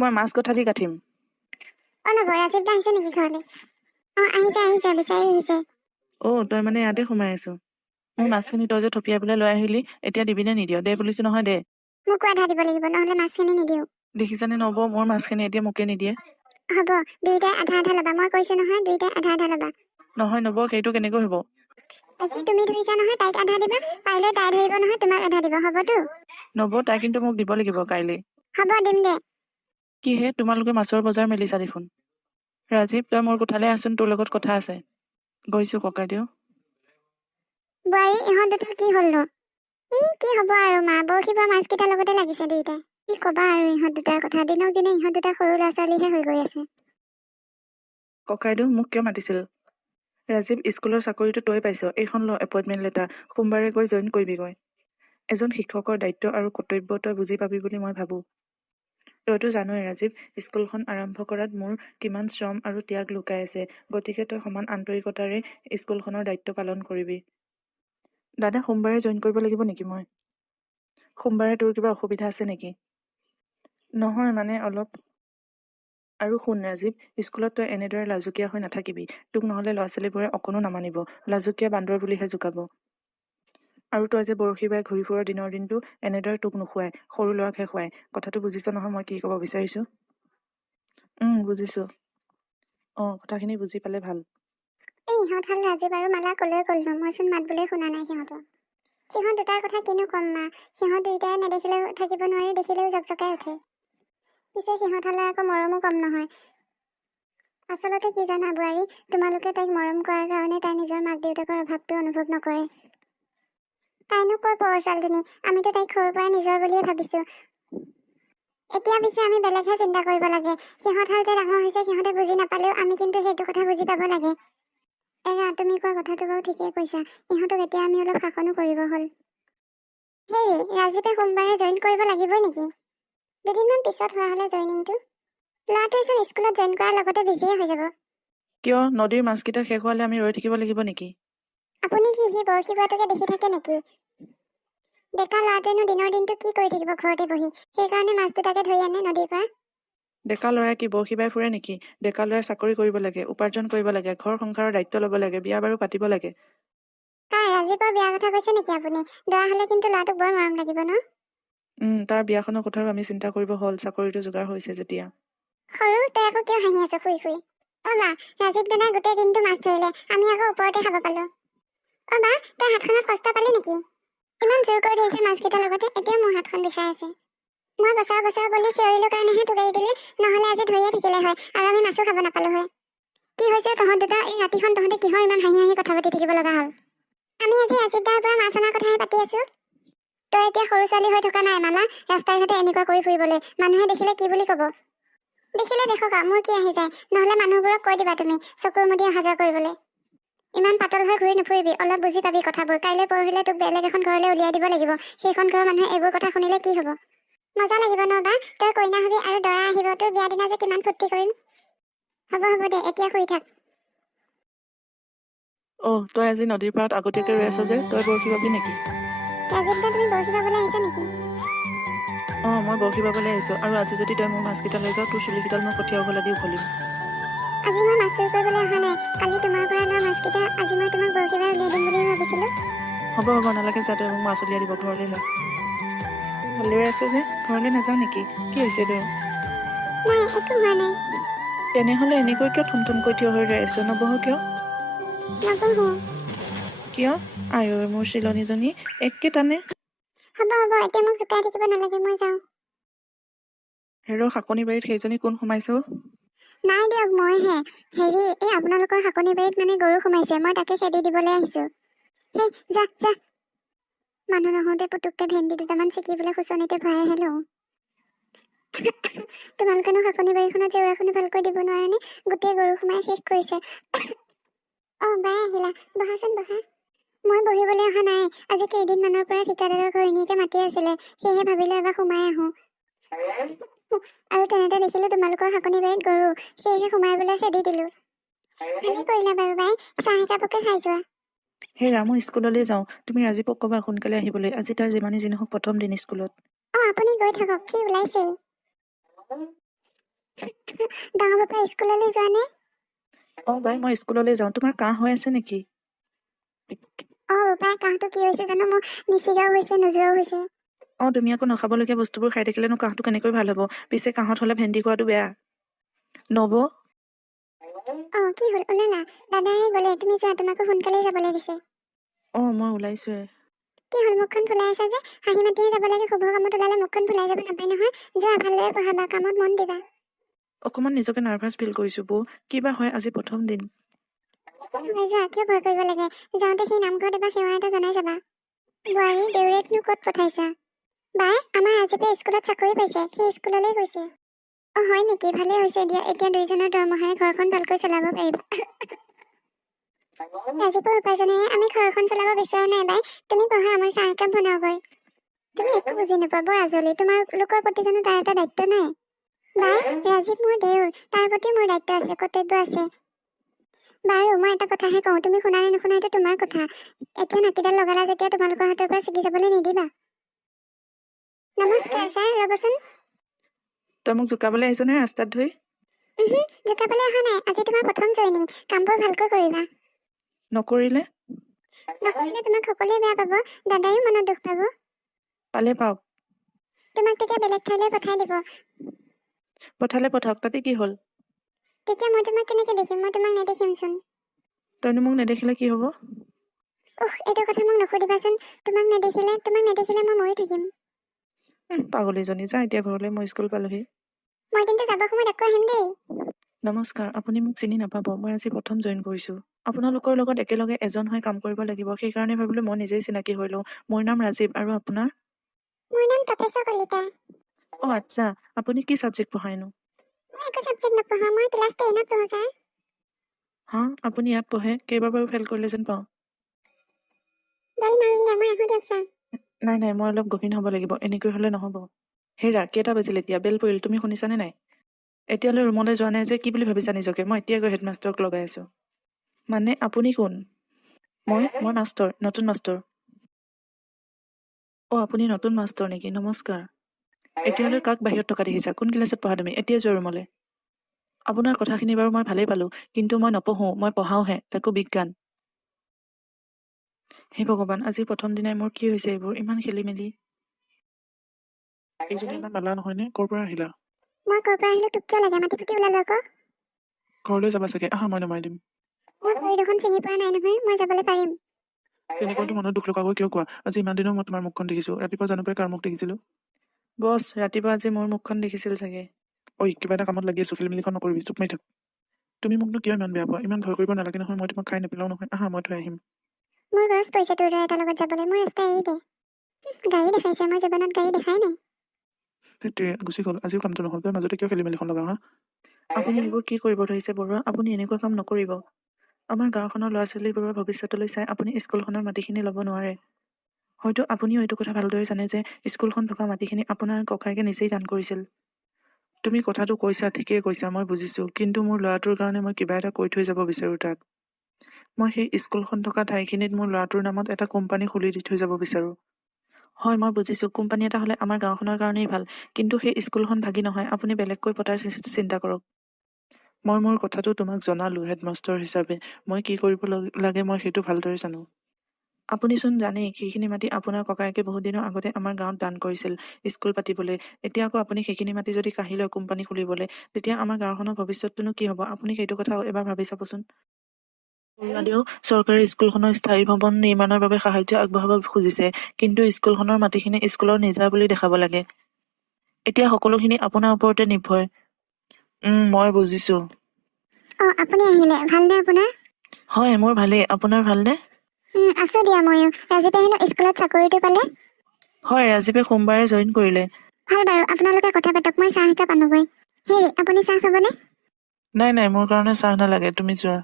মই মাছ কথা দি কাটিম। নবৌ ৰাজীৱ দা আহিছে নেকি ঘৰলৈ? আহিছে বিচাৰি আহিছে। তই মানে ইয়াতে সোমাই আছো। মোৰ মাছখিনি তই যে থপিয়াই পেলাই লৈ আহিলি, এতিয়া দিবিনে নিদিয়? দে বুলিছো নহয়, দে। মোকো আধা দিব লাগিব, নহলে মাছখিনি নিদিও। দেখিছানে নব, মোৰ মাছখিনি এতিয়া মোকে নিদিয়ে। হ'ব, দুইটাই আধা আধা ল'বা। মই কৈছো নহয়, দুইটাই আধা আধা ল'বা। নহয় নব, সেইটো কেনেকৈ হ'ব? আজি তুমি ধৰিছা নহয়, তাইক আধা দিবা। কাইলৈ তাই ধৰিব নহয়, তোমাক আধা দিব। হ'বতো? নব, তাই কিন্তু মোক দিব লাগিব কাইলৈ। হ'ব, দিম দে। কিহে তোমালোকে মাছৰ বজাৰ মেলিছা দেখোন। ৰাজীৱ, তই মোৰ কোঠালৈ আছোন, তোৰ লগত কথা আছে। গৈছো ককাইদেউ। বোৱাৰী, ইহঁত দুটা কি হ'লনো? কি হ'ব আৰু মা, বৰশী বোৱা মাছকেইটাৰ লগতে লাগিছে দুইটাই। কি কবা আৰু ইহঁত দুটাৰ কথা, দিনক দিনে ইহঁত দুটা সৰু ল'ৰা ছোৱালীহে হৈ গৈ আছে। ককাইদেউ, মোক কিয় মাতিছিল? ৰাজীৱ, স্কুলৰ চাকৰিটো তই পাইছ, এইখন ল এপইণ্টমেণ্ট লেটাৰ। সোমবাৰে গৈ জইন কৰিবিগৈ। এজন শিক্ষকৰ দায়িত্ব আৰু কৰ্তব্য তই বুজি পাবি বুলি মই ভাবো। তইতো জানই ৰাজীৱ, স্কুলখন আৰম্ভ কৰাত মোৰ কিমান শ্ৰম আৰু ত্যাগ লুকাই আছে, গতিকে তই সমান আন্তৰিকতাৰে স্কুলখনৰ দায়িত্ব পালন কৰিবি। দাদা, সোমবাৰে জইন কৰিব লাগিব নেকি মই? সোমবাৰে তোৰ কিবা অসুবিধা আছে নেকি? নহয় মানে অলপ। আৰু শুন ৰাজীৱ, স্কুলত তই এনেদৰে লাজুকীয়া হৈ নাথাকিবি। তোক নহলে ল'ৰা ছোৱালীবোৰে অকণো নামানিব, লাজুকীয়া বান্দৰ বুলিহে জোকাব। আৰু তই যে বৰশী বাই ঘূৰি ফুৰৰ দিনৰ দিনটো এনেদৰে তোক নোখোৱাই, সৰু ল'ৰাকহে খুৱাই। কথাটো বুজিছ নহয় মই কি ক'ব বিচাৰিছো? বুজিছো। কথাখিনি বুজি পালে ভাল। ইহঁত হ'ল ৰাজীৱ আৰু মালা কলৈ গ'লনো? মইচোন মাত বোলে শুনা নাই সিহঁতৰ। সিহঁত দুটাৰ কথা কিনো কম মা, সিহঁত দুইটাই নেদেখিলেও থাকিব নোৱাৰি, দেখিলেও জকজকাই উঠে। পিছে সিহঁত হ'লে আকৌ মৰমো কম নহয়। আচলতে কি জানা বোৱাৰী, তোমালোকে তাইক মৰম কৰাৰ কাৰণে তাই নিজৰ মাক দেউতাকৰ অভাৱটো অনুভৱ নকৰে। তাইনো কৰ পৰ ছোৱালীজনী, আমিতো তাইক সৰুৰ পৰাই নিজৰ বুলিয়ে ভাবিছো। এতিয়া পিছে আমি বেলেগহে চিন্তা কৰিব লাগে। সিহঁত হাল যে ডাঙৰ হৈছে, সিহঁতে বুজি নাপালেও আমি কিন্তু সেইটো কথা বুজি পাব লাগে। এৰা, তুমি কোৱা কথাটো বাৰু ঠিকেই কৈছা। ইহঁতক এতিয়া আমি অলপ শাসনো কৰিব হ'ল। হেৰি, ৰাজীৱে সোমবাৰে জইন কৰিব লাগিবই নেকি? দুদিনমান পিছত হোৱা হ'লে জইনিংটো। ল'ৰাটোৱেচোন স্কুলত জইন কৰাৰ লগতে বিজিয়ে হৈ যাব। কিয়, নদীৰ মাছকেইটা শেষ হোৱালে আমি ৰৈ থাকিব লাগিব নেকি? আপুনি কি সি বৰশী বোৱাটোকে দেখি থাকে নেকি? ডেকা ল'ৰাটোৱেনো দিনৰ দিনটো কি কৰি থাকিব ঘৰতে বহি? সেইকাৰণে মাছ দুটাকে ধৰি আনে নদীৰ পৰা। ডেকা ল'ৰাই কি বৰশী বাই ফুৰে নেকি? ডেকা ল'ৰাই চাকৰি কৰিব লাগে, উপাৰ্জন কৰিব লাগে, ঘৰ সংসাৰৰ দায়িত্ব ল'ব লাগে, বিয়া বাৰু পাতিব লাগে। ৰাজীৱৰ বিয়াৰ কথা কৈছে নেকি আপুনি? দৰা হ'লে কিন্তু ল'ৰাটোক বৰ মৰম লাগিব ন? তাৰ বিয়াখনৰ কথাও আমি চিন্তা কৰিব হ'ল, চাকৰিটো যোগাৰ হৈছে যেতিয়া। সৰু, তই আকৌ কিয় হাঁহি আছ শুই শুই? মা, ৰাজীৱ দাদাই গোটেই দিনটো মাছ ধৰিলে, আমি আকৌ ওপৰতে খাব পালো। মা, তই হাতখনত কষ্ট পালি নেকি? ইমান জোৰ কৰি ধৰিছে মাছকেইটাৰ লগতে, এতিয়া মোৰ হাতখন বিষাই আছে। মই বচাও বচাও বুলি চিঞৰিলো কাৰণেহে তোক এৰি দিলে, নহ'লে আজি ধৰিয়ে থাকিলে হয় আৰু আমি মাছো খাব নাপালো হয়। কি হৈছে তহঁত দুটা? এই ৰাতিখন তহঁতে কিহৰ ইমান হাঁহি হাঁহি কথা পাতি থাকিব লগা হ'ল? আমি আজি ৰাজীৱ দাৰ পৰা মাছ অনাৰ কথাহে পাতি আছো। তই এতিয়া সৰু ছোৱালী হৈ থকা নাই মালা, ৰাস্তাই ঘাটে এনেকুৱা কৰি ফুৰিবলৈ। মানুহে দেখিলে কি বুলি ক'ব? দেখিলে দেখক, মোৰ কি আহি যায়? নহ'লে মানুহবোৰক কৈ দিবা তুমি চকুৰ মুদি অহা যোৱা কৰিবলৈ। ইমান পাতল হৈ ঘূৰি নুফুৰিবি, অলপ বুজি পাবি কথাবোৰ। কাইলৈ পৰহিলে তোক বেলেগ এখন ঘৰলৈ উলিয়াই দিব লাগিব। সেইখন ঘৰৰ মানুহে এইবোৰ কথা শুনিলে কি হ'ব? মজা লাগিব ন বা? তই কইনা হবি আৰু দৰা আহিব, তোৰ বিয়া দিনা যে কিমান ফূৰ্তি কৰিম। হ'ব দে, এতিয়া শুই থাক। তই আজি নদীৰ পাৰত আগতীয়াকৈ ৰৈ আছ যে, তই বৰশী বাবি নেকি? ৰাজীৱ দা, তুমি বৰশী বাবলৈ আহিছা নেকি? মই বৰশী বাবলৈ আহিছো, আৰু আজি যদি তই মোৰ মাছকেইটা লৈ যাওঁ, তোৰ চুলিকেইডাল মই কঠীয়া উঘলা দি উঘলিম। আজি মই মাছ চুৰ কৰিবলৈ অহা নাই। কালি তোমাৰ পৰা লোৱা মাছকেইটা আজি মই তোমাক বৰশী বাই উলিয়াই দিম বুলি ভাবিছিলো। হ'ব নালাগে, যা, তই মোক মাছ উলিয়াই দিব, ঘৰলৈ যা। ভালদৰে আছো যে, ঘৰলৈ নাযাওঁ নেকি? কি হৈছে তোৰ? নাই, একো হোৱা নাই। তেনেহ'লে এনেকৈ কিয় থমথমকৈ থিয় হৈ ৰৈ আছো? নবহ কিয়? নবহো। কিয়? আই ঐ মোৰ চিলনীজনী, একে টানে। হ'ব, এতিয়া মোক জোকাই থাকিব নালাগে, মই যাওঁ। হেৰ' শাকনি বাৰীত সেইজনী কোন সোমাইছে? নাই দিয়ক, মইহে। হেৰি, এই আপোনালোকৰ শাকনি বাৰীত মানে গৰু সোমাইছে, মই তাকে খেদি দিবলৈ আহিছো। হেই, যা যা। মানুহ নহওঁতে পুতুককে ভেন্দি দুটামান ছিকিবলৈ খুচনিতে ভৰাই আহিলো। তোমালোকেনো শাকনি বাৰীখনত জেওৰাখনো ভালকৈ দিব নোৱাৰেনে? গোটেই গৰু সোমাই শেষ কৰিছে। বাই আহিলা, বহাচোন বহা। মই বহিবলৈ অহা নাই। আজি কেইদিনমানৰ পৰা ঠিকাদাৰৰ ঘৈণীয়েকে মাতি আছিলে, সেয়েহে ভাবিলো এবাৰ সোমাই আহো। আৰু তেনেতে দেখিলো তোমালোকৰ শাকনি বাৰীত গৰু, সেয়েহে সোমাই খেদি দিলো। ভালে কৰিলা বাৰু বাই, চাহ একাপকে খাই যোৱা। হেৰা, মই স্কুললৈ যাওঁ, তুমি ৰাজীৱক ক'বা সোনকালে আহিবলৈ। আজি তাৰ যিমানেই যি নহওক প্ৰথম দিন স্কুলত। আপুনি গৈ থাকক, সি ওলাইছেই। ডাঙৰ পাপা স্কুললৈ যোৱা নে? অঁ বাই, মই স্কুললৈ যাওঁ। তোমাৰ কাহ হৈ আছে নেকি? পাপাই কাহটো কি হৈছে জানো, মোৰ নিচিগাও হৈছে, নোযোৱাও হৈছে। অঁ, তুমি আকৌ নাখাবলগীয়া বস্তুবোৰ খাই থাকিলেনো কাহটো কেনেকৈ ভাল হ'ব? পিছে কাহত হ'লে ভেন্দি খোৱাটো বেয়া। নব, কি হ'ল, ওলালা? দাদাই গ'লে, তুমি যোৱা, তোমাকো সোনকালে যাবলৈ দিছে। অঁ মই ওলাইছোৱে। কি হ'ল, মুখখন ফুলাই আছা যে? হাঁহি মাতিহে যাব লাগে, শুভ কামত ওলালে মুখখন ফুলাই যাব নাপায় নহয়। যোৱা, ভালদৰে পঢ়াবা, কামত মন দিবা। অকণমান নিজকে নাৰ্ভাছ ফিল কৰিছোঁ বৌ। কিবা হয়, আজি প্ৰথম দিন। যোৱা, কিয় ভয় কৰিব লাগে? যাওঁতে সেই নামঘৰত এবাৰ সেৱা এটা জনাই যাবা। বোৱাৰী দেউৰেকনো ক'ত পঠাইছা? বাই, আমাৰ ৰাজীৱে স্কুলত চাকৰি পাইছে, সেই স্কুললৈ গৈছে। হয় নেকি? ভালেই হৈছে দিয়া, এতিয়া দুইজনৰ দৰমহাৰে ঘৰখন ভালকৈ চলাব পাৰিবা। ৰাজীৱৰ উপাৰ্জনেৰে আমি ঘৰখন চলাব বিচৰা নাই বাই। তুমি পঢ়া, মই চাহ একাপ বনাওগৈ। তুমি একো বুজি নোপোৱা, বৰ আজলি। তোমালোকৰ প্ৰতি জানো তাৰ এটা দায়িত্ব নাই? বাই, ৰাজীৱ মোৰ দেউৰ, তাৰ প্ৰতিও মোৰ দায়িত্ব আছে, কৰ্তব্য আছে। বাৰু, মই এটা কথাহে কওঁ, তুমি শুনা নে নুশুনা এইটো তোমাৰ কথা। এতিয়া নাকিডাল লগালা যেতিয়া তোমালোকৰ হাতৰ পৰা ছিগি যাবলৈ নিদিবা। নমস্কাৰ ছাৰ, ৰ'বচোন। তই মোক জোকাবলৈ আহিছ নে ৰাস্তাত ধৰি? জোকাবলৈ অহা নাই, আজি তোমাৰ প্ৰথম জইনিং, কামবোৰ ভালকৈ কৰিবা। নকৰিলে নকৰিলে তোমাক সকলোৱে বেয়া পাব, দাদাইও মনত দুখ পাব। পালে পাওক। তোমাক তেতিয়া বেলেগ ঠাইলৈ পঠাই দিব। পঠালে পঠাওক, তাতে কি হ'ল? তেতিয়া মই তোমাক কেনেকৈ দেখিম? মই তোমাক নেদেখিমচোন। তইনো মোক নেদেখিলে কি হ'ব? এইটো কথা মোক নুসুধিবাচোন। তোমাক নেদেখিলে মই মৰি থাকিম। পাগলীজনী, যা এতিয়া ঘৰলৈ, মই স্কুল পালোহি। মই কিন্তু যাব সময়ত আকৌ আহিম দেই। নমস্কাৰ, আপুনি মোক চিনি নাপাব, মই আজি প্ৰথম জইন কৰিছোঁ। আপোনালোকৰ লগত একেলগে এজন হৈ কাম কৰিব লাগিব, সেইকাৰণে ভাবিলোঁ মই নিজেই চিনাকি হৈ লওঁ। মোৰ নাম ৰাজীৱ, আৰু আপোনাৰ? মোৰ নাম তপেশ্বৰ কলিতা। অঁ আচ্ছা, আপুনি কি ছাবজেক্ট পঢ়ায়নো? মই একো ছাবজেক্ট নপঢ়াওঁ, মই ক্লাছ 10ত পঢ়োঁ ছাৰ। হা, আপুনি ইয়াত পঢ়ে? কেইবাৰ বাৰু ফেইল কৰিলে যেন পাওঁ। বেল মাৰিলে, মই আহোঁ দিয়ক ছাৰ। নাই নাই, মই অলপ গহীন হ'ব লাগিব, এনেকৈ হ'লে নহ'ব। হেৰা, কেইটা বাজিল এতিয়া? বেল পৰিল, তুমি শুনিছানে নাই? এতিয়ালৈ ৰুমলৈ যোৱা নাই যে, কি বুলি ভাবিছা নিজকে? মই এতিয়া গৈ হেডমাষ্টাৰক লগাই আছোঁ। মানে আপুনি কোন? মই মাষ্টৰ, নতুন মাষ্টৰ। অঁ, আপুনি নতুন মাষ্টৰ নেকি? নমস্কাৰ। এতিয়ালৈ কাক বাহিৰত থকা দেখিছা? কোন ক্লাছত পঢ়া তুমি? এতিয়া যোৱা ৰুমলৈ। আপোনাৰ কথাখিনি বাৰু মই ভালেই পালোঁ, কিন্তু মই নপঢ়োঁ, মই পঢ়াওঁহে, তাকো বিজ্ঞান। হে ভগৱান, আজি প্ৰথম দিনাই মোৰ কি হৈছে এইবোৰ, ইমান খেলি মেলি। এইজনী ইমান মালা নহয়নে? ক'ৰ পৰা আহিলা? মই ক'ৰ পৰা আহিলোঁ তোক কিয় লাগে? মাটি ফুটি ওলালো আকৌ। ঘৰলৈ যাবা চাগে, আহা মই নমাই দিম। মোৰ ভৰি দুখন চিনি পোৱা নাই নহয়, মই যাবলৈ পাৰিম। তেনেকৈতো মনত দুখ লগাকৈ কিয় কোৱা? আজি ইমান দিনৰ মই তোমাৰ মুখখন দেখিছোঁ, ৰাতিপুৱা জানো পাই কাৰ মুখ দেখিছিলোঁ? বছ, ৰাতিপুৱা আজি মোৰ মুখখন দেখিছিল চাগে। ঐ, কিবা এটা কামত লাগি আছোঁ, খেলিমেলিখন নকৰিবি, চুপ মাৰি থাক। তুমি মোকনো কিয় ইমান বেয়া পোৱা? ইমান ভয় কৰিব নালাগে নহয়, মই তোমাক খাই নেপেলাও নহয়, আহা মই থৈ আহিম। মোৰ ৰজ পৰিছে তোৰ দৰে এটাৰ লগত যাবলৈ, মোৰ ৰাস্তা এৰি দে। গাড়ী দেখাইছে, মই জীৱনত গাড়ী দেখাই নাই। সেইটোৱে গুচি গ'ল, আজিও কামটো নহ'ল, তই মাজতে কিয় খেলিমেলিখন লগাও হা? আপুনি এইবোৰ কি কৰিব ধৰিছে বৰুৱা? আপুনি এনেকুৱা কাম নকৰিব। আমাৰ গাঁওখনৰ ল'ৰা ছোৱালীবোৰৰ ভৱিষ্যতলৈ চাই আপুনি স্কুলখনৰ মাটিখিনি ল'ব নোৱাৰে। হয়তো আপুনিও এইটো কথা ভালদৰে জানে যে স্কুলখন থকা মাটিখিনি আপোনাৰ ককায়েকে নিজেই দান কৰিছিল। তুমি কথাটো কৈছা, ঠিকেই কৈছা, মই বুজিছোঁ, কিন্তু মোৰ ল'ৰাটোৰ কাৰণে মই কিবা এটা কৈ থৈ যাব বিচাৰোঁ তাত। মই সেই স্কুলখন থকা ঠাইখিনিত মোৰ ল'ৰাটোৰ নামত এটা কোম্পানী খুলি দি থৈ যাব বিচাৰোঁ। হয়, মই বুজিছোঁ, কোম্পানী এটা হ'লে আমাৰ গাঁওখনৰ কাৰণেই ভাল, কিন্তু সেই স্কুলখন ভাগি নহয়, আপুনি বেলেগকৈ পতাৰ চিন্তা কৰক। মই মোৰ কথাটো তোমাক জনালোঁ হেডমাষ্টাৰ হিচাপে, মই কি কৰিব লাগে মই সেইটো ভালদৰে জানো। আপুনিচোন জানেই, সেইখিনি মাটি আপোনাৰ ককায়েকে বহুত দিনৰ আগতে আমাৰ গাঁৱত দান কৰিছিল স্কুল পাতিবলৈ। এতিয়া আকৌ আপুনি সেইখিনি মাটি যদি কাঢ়ি লয় কোম্পানী খুলিবলৈ, তেতিয়া আমাৰ গাঁওখনৰ ভৱিষ্যতটোনো কি হ'ব? আপুনি সেইটো কথা এবাৰ ভাবি চাবচোন। পৰিয়ালেও চৰকাৰী স্কুলখনৰ স্থায়ী ভৱন নিৰ্মাণৰ বাবে সাহায্য আগবঢ়াব খুজিছে, কিন্তু স্কুলখনৰ মাটিখিনি স্কুলৰ নিজা বুলি দেখাব লাগে। এতিয়া সকলোখিনি আপোনাৰ ওপৰতে নিৰ্ভৰ। মই বুজিছোঁ। আপুনি আহিলে, ভালনে আপোনাৰ? হয়, মোৰ ভালেই, আপোনাৰ ভালনে? আছোঁ দিয়া ময়ো। ৰাজীৱে হেনো স্কুলত চাকৰিটো পালে। হয়, ৰাজীৱে সোমবাৰে জইন কৰিলে। ভাল বাৰু, আপোনালোকে কথা পাতক, মই চাহ একাপ আনোগৈ। হেৰি, আপুনি চাহ খাবনে? নাই, মোৰ কাৰণে চাহ নালাগে, তুমি যোৱা।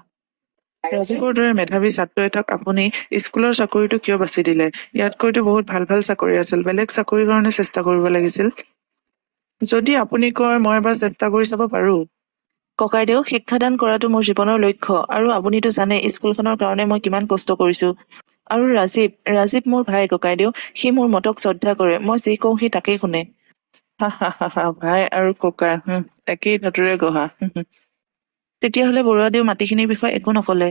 ৰাজীৱৰ দৰে মেধাৱী ছাত্ৰ এটাক আপুনি স্কুলৰ চাকৰিটো কিয় বাছি দিলে? ইয়াতকৈতো বহুত ভাল ভাল চাকৰি আছিল, বেলেগ চাকৰিৰ কাৰণে চেষ্টা কৰিব লাগিছিল। যদি আপুনি কয়, মই এবাৰ চেষ্টা কৰি চাব পাৰোঁ। ককাইদেউ, শিক্ষাদান কৰাটো মোৰ জীৱনৰ লক্ষ্য, আৰু আপুনিতো জানে স্কুলখনৰ কাৰণে মই কিমান কষ্ট কৰিছোঁ। আৰু ৰাজীৱ মোৰ ভাই ককাইদেউ, সি মোৰ মতক শ্ৰদ্ধা কৰে, মই যি কওঁ সি তাকেই শুনে। হা হা হা হা, ভাই আৰু ককা একেই ধাতুৰে গঢ়া। তেতিয়াহ'লে বৰুৱাদেউ মাটিখিনিৰ বিষয়ে একো নকলে?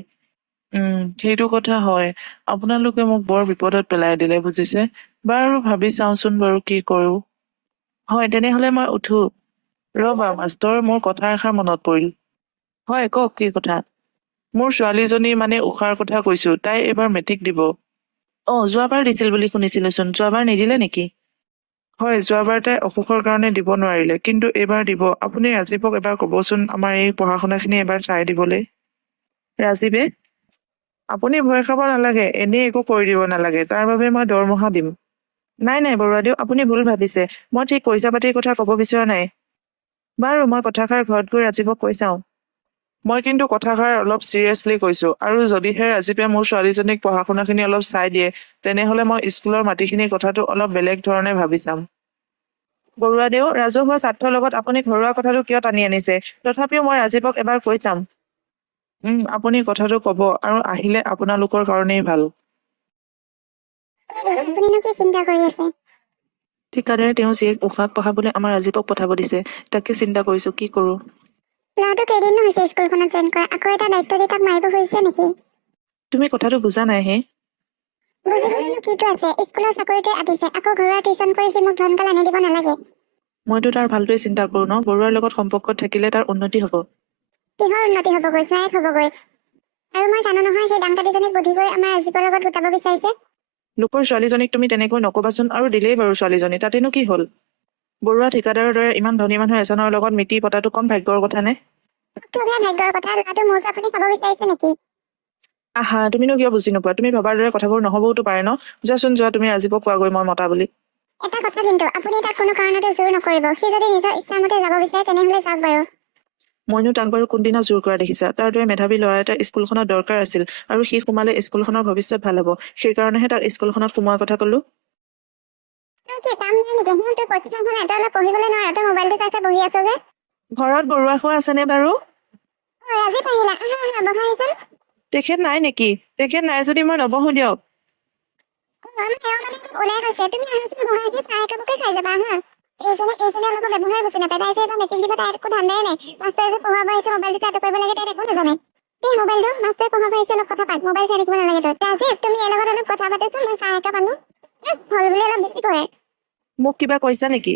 সেইটো কথা হয়। আপোনালোকে মোক বৰ বিপদত পেলাই দিলে বুজিছে। বাৰু ভাবি চাওঁচোন বাৰু কি কৰো। হয় তেনেহ'লে মই উঠো। ৰ'বা মাষ্টৰ, মোৰ কথা এষাৰ মনত পৰিল। হয় কওক, কি কথা? মোৰ ছোৱালীজনী মানে উষাৰ কথা কৈছো, তাই এইবাৰ মেট্ৰিক দিব। যোৱাবাৰ দিছিল বুলি শুনিছিলোচোন, যোৱাবাৰ নিদিলে নেকি? হয়, যোৱাবাৰ তাই অসুখৰ কাৰণে দিব নোৱাৰিলে, কিন্তু এইবাৰ দিব। আপুনি ৰাজীৱক এবাৰ ক'বচোন আমাৰ এই পঢ়া শুনাখিনি এবাৰ চাই দিবলৈ। ৰাজীৱে, আপুনি ভয় খাব নালাগে, এনেই একো কৰি দিব নালাগে, তাৰ বাবে মই দৰমহা দিম। নাই নাই বৰুৱাদেউ, আপুনি ভুল ভাবিছে। মই ঠিক পইচা পাতিৰ কথা ক'ব বিচৰা নাই। বাৰু মই কথাষাৰ ঘৰত গৈ ৰাজীৱক কৈ চাওঁ। মই কিন্তু কথাষাৰ অলপ চিৰিয়াছলি কৈছো, আৰু যদিহে ৰাজীৱে মোৰ ছোৱালীজনীক পঢ়া শুনাখিনি অলপ চাই দিয়ে, তেনেহ'লে মই স্কুলৰ মাটিখিনিৰ কথাটো অলপ বেলেগ ধৰণে ভাবি চাম। বৰুৱাদেউ, ৰাজহুৱা স্বাৰ্থৰ লগত আপুনি ঘৰুৱা কথাটো কিয় টানি আনিছে? তথাপিও মই ৰাজীৱক এবাৰ কৈ চাম। আপুনি কথাটো ক'ব, আৰু আহিলে আপোনালোকৰ কাৰণেই ভাল। আপুনিনো কি চিন্তা কৰি আছে? ঠিকাদাৰে তেওঁ জীয়েক উষাক পঢ়াবলৈ আমাৰ ৰাজীৱক পঠাব দিছে, তাকে চিন্তা কৰিছো কি কৰো। ল'ৰাটো কেইদিনো হৈছে স্কুলখনত জইন কৰা, আকৌ এটা দায়িত্ব দি তাক মাৰিব খুজিছে নেকি? তুমি কথাটো বুজা নাই হে? বুজিবলৈনো কিটো আছে, স্কুলৰ চাকৰিটোৱে আতিছে, আকৌ ঘৰুৱা টিউচন কৰি সি মোক ধনকাল আনি দিব নালাগে। মইতো তাৰ ভালটোৱে চিন্তা কৰো ন, বৰুৱাৰ লগত সম্পৰ্কত থাকিলে তাৰ উন্নতি হ'ব। কিহৰ উন্নতি হ'বগৈ, জোঁৱায়েক হ'বগৈ। আৰু মই জানো নহয়, সেই দাংকাটিজনীক বুদ্ধি কৰি আমাৰ ৰাজীৱৰ লগত গোটাব বিচাৰিছে। লোকৰ ছোৱালীজনীক তুমি তেনেকৈ নকবাচোন, আৰু দিলেই বাৰু ছোৱালীজনী, তাতেনো কি হ'ল? বৰুৱা ঠিকাদাৰৰ দৰে ইমান ধনী মানুহ এজনৰ লগত মিতি পতাটো কম ভাগ্যৰ কথা নে? তোৰহে ভাগ্যৰ কথা, ল'ৰাটো মোৰটো আপুনি খাব বিচাৰিছে নেকি? আহা, তুমিনো কিয় বুজি নোপোৱা? তুমি ভবাৰ দৰে কথাবোৰ নহবওতো পাৰে ন। যোৱাচোন যোৱা, তুমি ৰাজীৱক কোৱাগৈ মই মতা বুলি। এটা কথা কিন্তু, আপুনি তাক কোনো কাৰণতে জোৰ নকৰিব। সি যদি নিজৰ ইচ্ছামতে যাব বিচাৰে তেনেহ'লে যাওক বাৰু। মইনো তাক বাৰু কোনদিনা জোৰ কৰা দেখিছা? তাৰ দৰে মেধাৱী ল'ৰা এটা স্কুলখনত দৰকাৰ আছিল, আৰু সি সোমালে স্কুলখনৰ ভৱিষ্যত ভাল হ'ব। সেইকাৰণেহে তাক স্কুলখনত সোমোৱাৰ কথা ক'লো। তোৰ কি কাম নাই নেকি? তোৰ পৰীক্ষাখন এটা অলপ পঢ়িবলৈ নোৱাৰে, তই মোবাইলটো চাই চাই বহি আছ যে। ঘৰত বৰুৱা খোৱা আছেনে বাৰু? ৰাজীৱ আহিলা, আহা বহাহিচোন। তেখেত নাই নেকি? তেখেত নাই যদি মই নবহো দিয়ক। ওলাই গৈছে, তুমি আহাচোন বহাহি, চাহ একাপকে খাই যাবা আহা। এইজনে অলপ ব্যৱহাৰ বুজি নাপায়, তাই যে এবাৰ মেট্ৰিক দিব, তাই একো ধান্দাই নাই। মাষ্টৰে যে পঢ়াব আহিছে, মোবাইলটো চাই কৰিব লাগে, তাই একো নাজানে। এই মোবাইলটো মাষ্টৰে পঢ়াব আহিছে, অলপ কথা পাত, মোবাইল চাই থাকিব নালাগে তই। ৰাজীৱ, তুমি এই লগত অলপ কথা পাতিছোন, মই চাহ একাপ আনো। হ'ল বুলি অলপ বেছি কৰে। মোক কিবা কৈছা নেকি?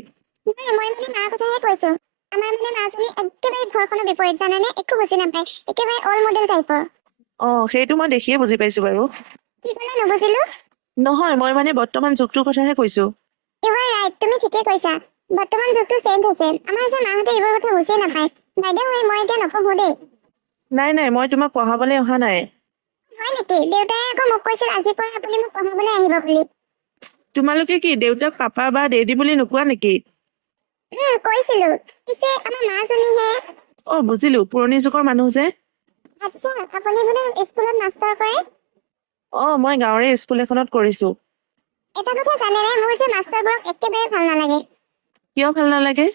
নাই, মই মানে মাৰ কথাহে কৈছো। আমাৰ মানে মাজনী একেবাৰে ঘৰখনৰ বিপৰীত, জানানে? একো বুজি নাপায়, একেবাৰে অল মডেল টাইপৰ। সেইটো মই দেখিয়ে বুজি পাইছো বাৰু। কি ক'লা নুবুজিলো? নহয়, মই মানে বৰ্তমান যুগটোৰ কথাহে কৈছো। ইউ আৰ ৰাইট, তুমি ঠিকে কৈছা। বৰ্তমান যুগটো চেঞ্জ হৈছে। আমাৰ যে মাহঁতে এইবোৰ কথা বুজিয়ে নাপায়। বাইদেউ, মই এতিয়া নপঢ়ো দেই। নাই নাই, মই তোমাক পঢ়াবলৈ অহা নাই। হয় নেকি? দেউতাই আকৌ মোক কৈছিল আজিৰ পৰা আপুনি মোক পঢ়াবলৈ আহিব বুলি। তোমালোকে কি দেউতাক পাপা বা ডেডি বুলি নোকোৱা নেকি? কৈছিলো, পিছে আমাৰ মাজনীহে। বুজিলো, পুৰণি যুগৰ মানুহ যে। আচ্ছা, আপুনি বোলে স্কুলত মাষ্টাৰ কৰে? মই গাঁৱৰে স্কুল এখনত কৰিছো। এটা কথা জানেনে, মোৰ যে মাষ্টাৰবোৰক একেবাৰে ভাল নালাগে। কিয় ভাল নালাগে?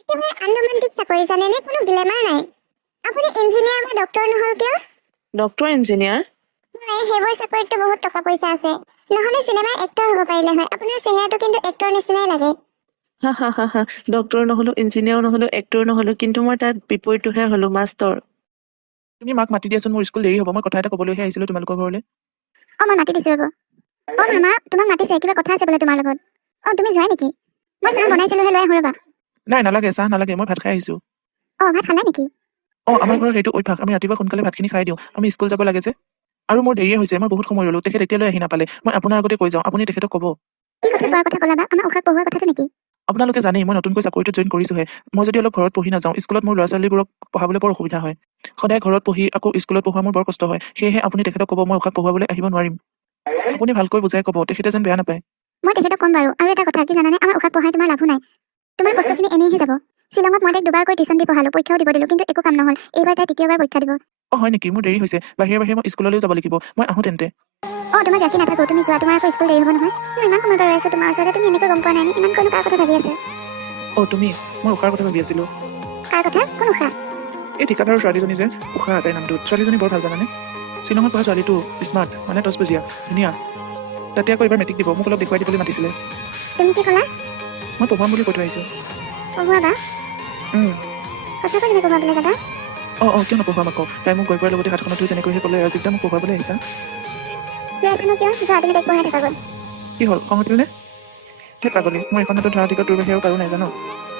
একেবাৰে আনৰোমান্টিক চাকৰি, জানেনে? কোনো গ্লেমাৰ নাই। আপুনি ইঞ্জিনিয়াৰ বা ডক্টৰ নহ'ল কিয়? Doctor engineer? সেইবোৰ চাকৰিতটো বহুত টকা পইচা আছে। নহ'লে চিনেমাৰ এক্টৰ হ'ব পাৰিলে হয়। আপোনাৰ চেহেৰাটো কিন্তু এক্টৰ নিচিনাই লাগে। হা হা হা হা, ডক্টৰ নহলো, ইঞ্জিনিয়াৰ নহলো, এক্টৰ নহলো, কিন্তু মই তাত বিপৰীতটোহে হলো, মাষ্টৰ। তুমি মাক মাতি দিয়াচোন, মোৰ স্কুল দেৰি হ'ব। মই কথা এটা ক'বলৈহে আহিছিলো তোমালোকৰ ঘৰলৈ। মই মাতি দিছো ৰ'ব। মামা, তোমাক মাতিছে, কিবা কথা আছে বোলে তোমাৰ লগত। তুমি যোৱা নেকি? মই চাহ বনাইছিলোহে, লৈ আহো ৰ'বা। নাই নালাগে, চাহ নালাগে, মই ভাত খাই আহিছো। ভাত খালা নেকি? আমাৰ ঘৰৰ সেইটো অভ্যাস, আমি ৰাতিপুৱা সোনকালে ভাতখিনি খাই দিওঁ। আমি স্কুল যাব লাগে যে। আৰু মোৰ দেৰিয়ে হৈছে, মই বহুত সময় ৰ'লো। তেখেত এতিয়ালৈ আহি নাপালে। মই আপোনাৰ আগতে কৈ যাওঁ, আপুনি তেখেতক ক'ব। কি কথা কোৱাৰ কথা ক'লা বা? আমাৰ উষাক পঢ়োৱাৰ কথাটো নেকি? আপোনালোকে জানেই, মই নতুনকৈ চাকৰিটোত জইন কৰিছোহে। মই যদি অলপ ঘৰত পঢ়ি নাযাওঁ, স্কুলত মোৰ ল'ৰা ছোৱালীবোৰক পঢ়াবলৈ বৰ অসুবিধা হয়। সদায় ঘৰত পঢ়ি আকৌ স্কুলত পঢ়োৱা মোৰ বৰ কষ্ট হয়। সেয়েহে আপুনি তেখেতক ক'ব, মই উষাক পঢ়ুৱাবলৈ আহিব নোৱাৰিম। আপুনি ভালকৈ বুজাই ক'ব, তেখেতে যেন বেয়া নাপায়। মই তেখেতক ক'ম বাৰু। আৰু এটা কথা, কি জানানে, আমাৰ উষাক পঢ়াই তোমাৰ লাভো নাই। তোমাৰ কষ্টখিনি এনেইহে যাব। শ্বিলঙত মই তাইক দুবাৰকৈ টিউচন দি পঢ়ালো, পৰীক্ষাও দিব দিলো, কিন্তু একো কাম নহ'ল। এইবাৰ তাই তৃতীয়বাৰ পৰীক্ষা দিব। হয় নেকি? মোৰ দেৰি হৈছে। বাহিৰে বাহিৰে মই স্কুললৈও যাব লাগিব। মই আহোঁ তেন্তে। তোমাক ৰাখি নাথাকো, তুমি যোৱা। তোমাৰ আকৌ স্কুল দেৰি হ'ব নহয়। মই ইমান সময় পৰা আছো তোমাৰ ওচৰতে, তুমি এনেকৈ গম পোৱা নাই নে? ইমান কোনো কাৰ কথা ভাবি আছে? তুমি? মই উষাৰ কথা ভাবি আছিলো। কাৰ কথা? কোন উষা? এই ঠিকাদাৰৰ ছোৱালীজনী যে, উষা তাইৰ নামটো। ছোৱালীজনী বৰ ভাল জানানে? শ্বিলঙত পঢ়া ছোৱালীটো, স্মাৰ্ট, মানে টচবজীয়া, ধুনীয়া। তাতে আকৌ এইবাৰ মেট্ৰিক দিব, মোক অলপ দেখুৱাই দিবলৈ মাতিছিলে। তুমি কি ক'লা? মই পঢ়ুৱাম বুলি কৈ থৈ আহিছো। পঢ়োৱা বা উম, সঁচাকৈ তুমি পঢ়োৱাবলৈ যাবা কিয় নপঢ়াম আকৌ তাই মোক গৈ পোৱাৰ লগতে হাতখনত ধুই যেনেকৈ ক'লে ৰাজীৱদা মোক পঢ়াবলৈ আহিছা ল'ৰাটোনো কিয় যোৱা তুমি তাইক পঢ়াই থাকাগৈ কি হ'ল খং উঠিলনে সেই পাগলী মই এখন হাতত ধৰা টিকট তোৰ বাহিৰে আৰু কাৰো নাই জানো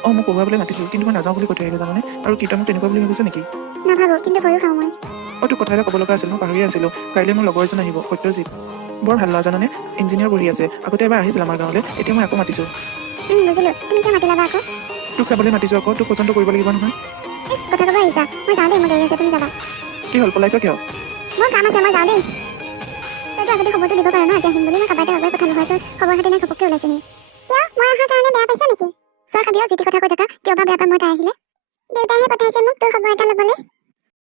মোক পঢ়ুৱাবলৈ মাতিছিল কিন্তু মই নাযাওঁ বুলি কৈ থৈ আহিলোঁ জানানে আৰু কি তই মোক তেনেকুৱা বুলি ভাবিছ নেকি নাভাবোঁ কিন্তু ভয়ো খাওঁ মই তোক কথা এটা ক'ব লগা আছিল মই পাহৰিয়ে আছিলোঁ কাইলৈ মোৰ লগৰ এজন আহিব সত্যজিৎ বৰ ভাল ল'ৰা জানানে ইঞ্জিনিয়াৰ পঢ়ি আছে আগতে এবাৰ আহিছিল আমাৰ গাঁৱলৈ এতিয়া মই আকৌ মাতিছোঁ বুজিলোঁ তুমি কিয় মাতিলা বা আকৌ তোক চাবলৈ মাতিছোঁ আকৌ তোক পচন্দ কৰিব লাগিব নহয় কথা ক'ব আহিছা মই যাওঁ দেই মোৰ দেৰি আছে তুমি যাবা কি হ'ল পলাইছ কিয় মোৰ কাম আছে মই যাওঁ দেই তইতো আগতে খবৰটো দিব পাৰা ন আজি আহিম বুলি মই কাবাৰ আগৰ কথা নহয় তই খবৰ খাতি নাই ঘপককৈ ওলাইছেহি কিয় মই অহাৰ কাৰণে বেয়া পাইছা নেকি চোৱা খাবি যি টি কথা কৈ থাকা কিয় বা বেয়া পাই মই তাই আহিলে দেউতাইহে পঠাইছে মোক তোৰ খবৰ এটা ল'বলৈ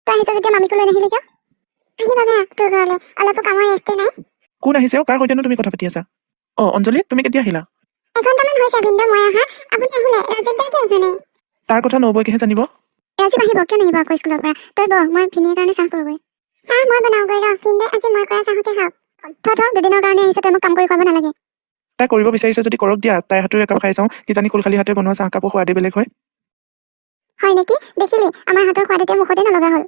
তই আহিছ যেতিয়া মামীকো লৈ নাহিলি কিয় আহিবা যা তোৰ ঘৰলৈ অলপো কামৰ ৰেষ্টে নাই কোন আহিছে কাৰ সৈতেনো তুমি কথা পাতি আছা অঞ্জলি তুমি কেতিয়া আহিলা এঘণ্টামান হৈছে ভিনদেউ মই অহা আপুনি আহিলে ৰাজীৱ দা কিয় অহা নাই তাৰ কথা নবৈকেহে জানিব ৰাজীৱ আহিব কিয় নাহিব আকৌ স্কুলৰ পৰা তই বহ মই ভিনীৰ কাৰণে চাহ কৰোগৈ চাহ মই বনাওগৈ ৰ ভিনদেউ আজি মই কৰা চাহকে খাওক থ দুদিনৰ কাৰণে আহিছে তই মোক কাম কৰি খুৱাব নালাগে তাই কৰিব বিচাৰিছে যদি কৰক দিয়া তাইৰ হাতেৰে একাপ খাই চাওঁ কিজানি খোলখালী হাতে বনোৱা চাহকাপৰ সোৱাদে বেলেগ হয় হয় নেকি দেখিলি আমাৰ হাতৰ সোৱাদ এতিয়া মুখতে নলগা হ'ল